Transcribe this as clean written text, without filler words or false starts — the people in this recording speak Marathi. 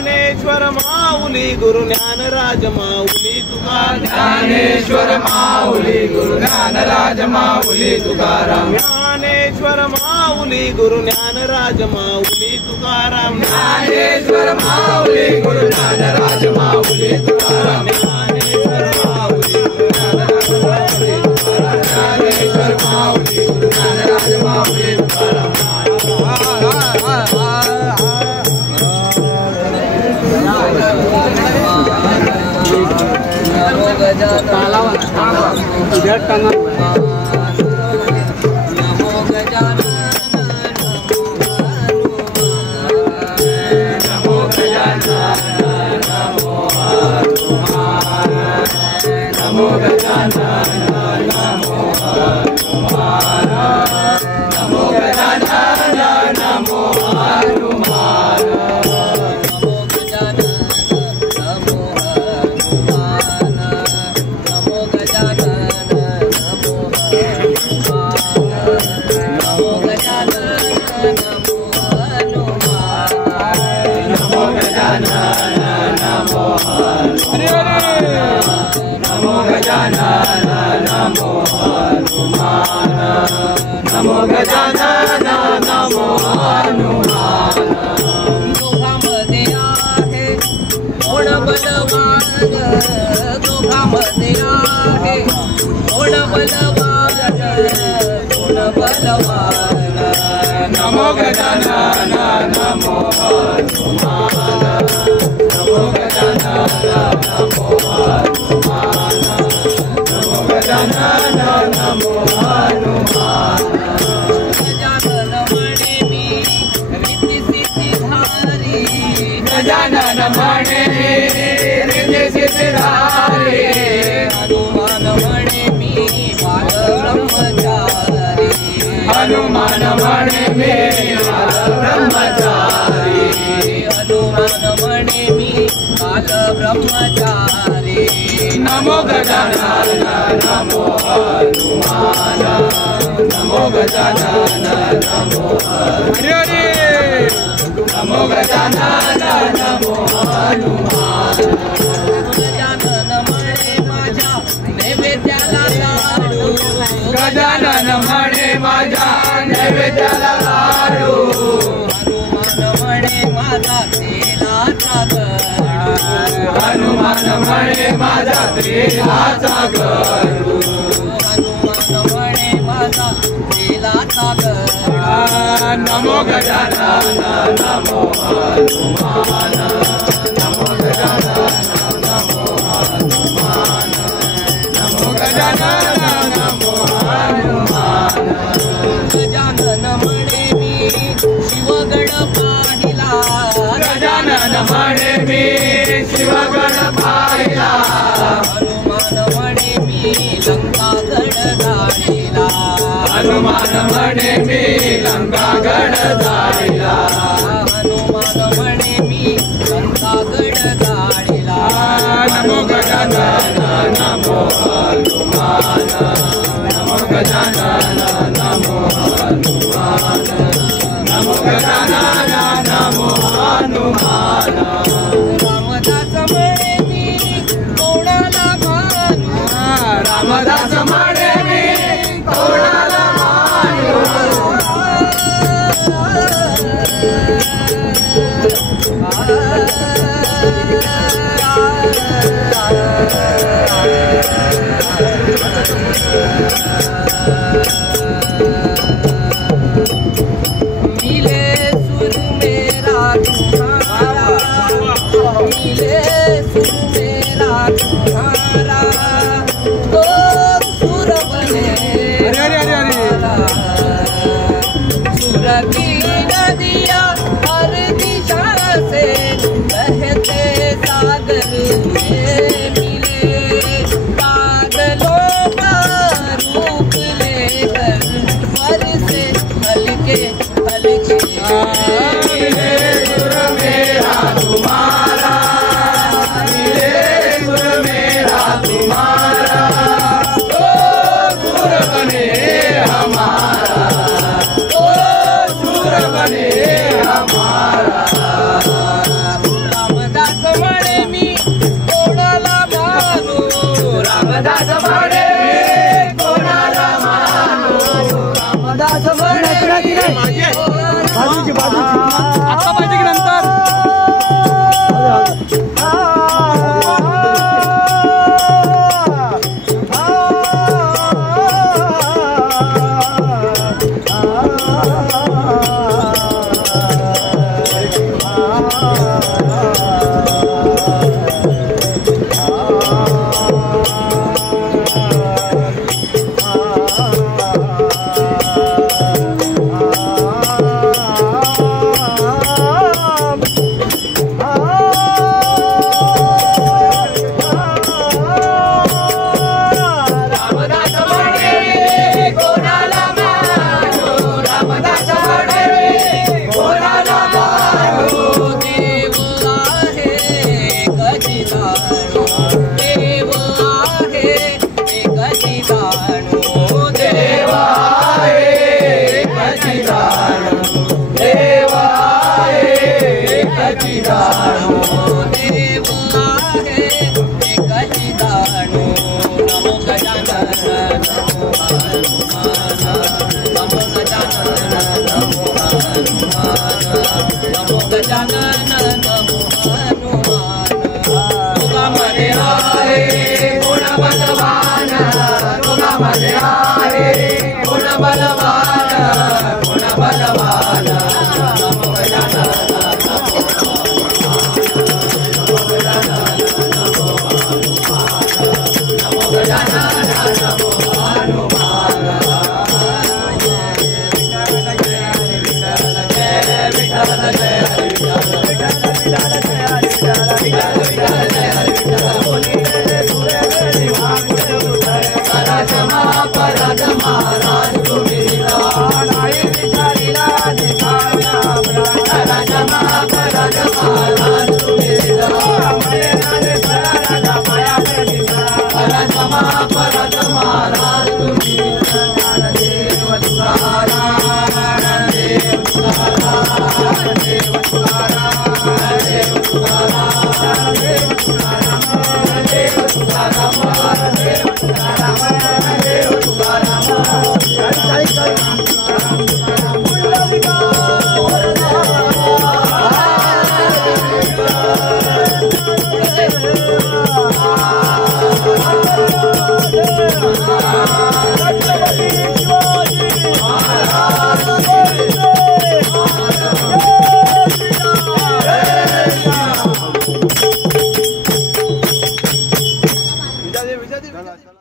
ज्ञानेश्वर माऊली गुरु ज्ञानराज माऊली तुकाराम ज्ञानेश्वर माऊली गुरु ज्ञानराज माऊली तुकाराम ज्ञानेश्वर माऊली गुरु ज्ञानराज माऊली तुकाराम ज्ञानेश्वर माऊली गुरु ज्ञानराज माऊली तुकाराम ज्ञानेश्वर माऊली गुरु ज्ञानराज माऊली तुकाराम ज्ञानेश्वर माऊली गुरु ज्ञानराज माऊली तुकाराम नमो गजानन नमो हनुमान दोघांमध्ये आहे कोण बलवान दोघांमध्ये आहे कोण बलवान कोण बलवान नमो गजानन नमो हनुमान नमो गजानन नमो हनुमान नमो गजानन नमो हनुमान गजानन म्हणे मी रिद्धी सिद्धिधारी गजानन म्हणे रिद्धी सिद्धिधारी हनुमान म्हणे मी बाल ब्रह्मचारी हनुमान म्हणे मी बाल ब्रह्मचारी हनुमान म्हणे मी बाल ब्रह्मचारी नमो गजानन नमो हनुमान नमो गजानन नमो हनुमान नमो गजानन नमो हनुमान गजानन म्हणे माझ्या नैवेद्याला लाडू गजानन म्हणे माझ्या नैवेद्याला लाडू हनुमान म्हणे माझा तेलाचा गडू हनुमान म्हणे माझा तेलाचा गडू हनुमान म्हणे माझा तेलाचा गडू नमो गजानन नमो हनुमान नमो गजानन नमो हनुमान नमो गजानन नमो हनुमान गजानन म्हणे मी शिवगड पाहिला गजानन म्हणे मी शिवगड पाहिला हनुमान म्हणे मी लंकागड गाडीला हनुमान म्हणे मी लंकागड जायला हनुमान म्हणे मी लंकागड गाडीला नमो गजानन नमो हनुमान नमो गजानन नमो हनुमान नमो गजानन नमो हनुमान रामदास म्हणे मी कोणाला मानू रामदास म्हणे मी कोणाला मानू मिले सुर मेरा तुम्हारा मिले सुर मेरा तुम्हारा तो सुर बने सुर की नदियाँ हर दिशा से बहते सागर में मिले बादलों का रूप लेकर बरसे हल्के हल्के मिले सुर मेरा तुम्हारा मिले सुर मेरा तुम्हारा तो सुर बने हमारा तो सुर बने हमारा राम जाणो देव आहे एकही जाणो नमो गजानन नमो हनुमान नमो गजानन नमो हनुमान नमो गजानन नमो हनुमान तुझ्यामध्ये आहे गुण बलवान तुझ्यामध्ये आहे गुण बलवान गुण बलवान नमो गजानन चला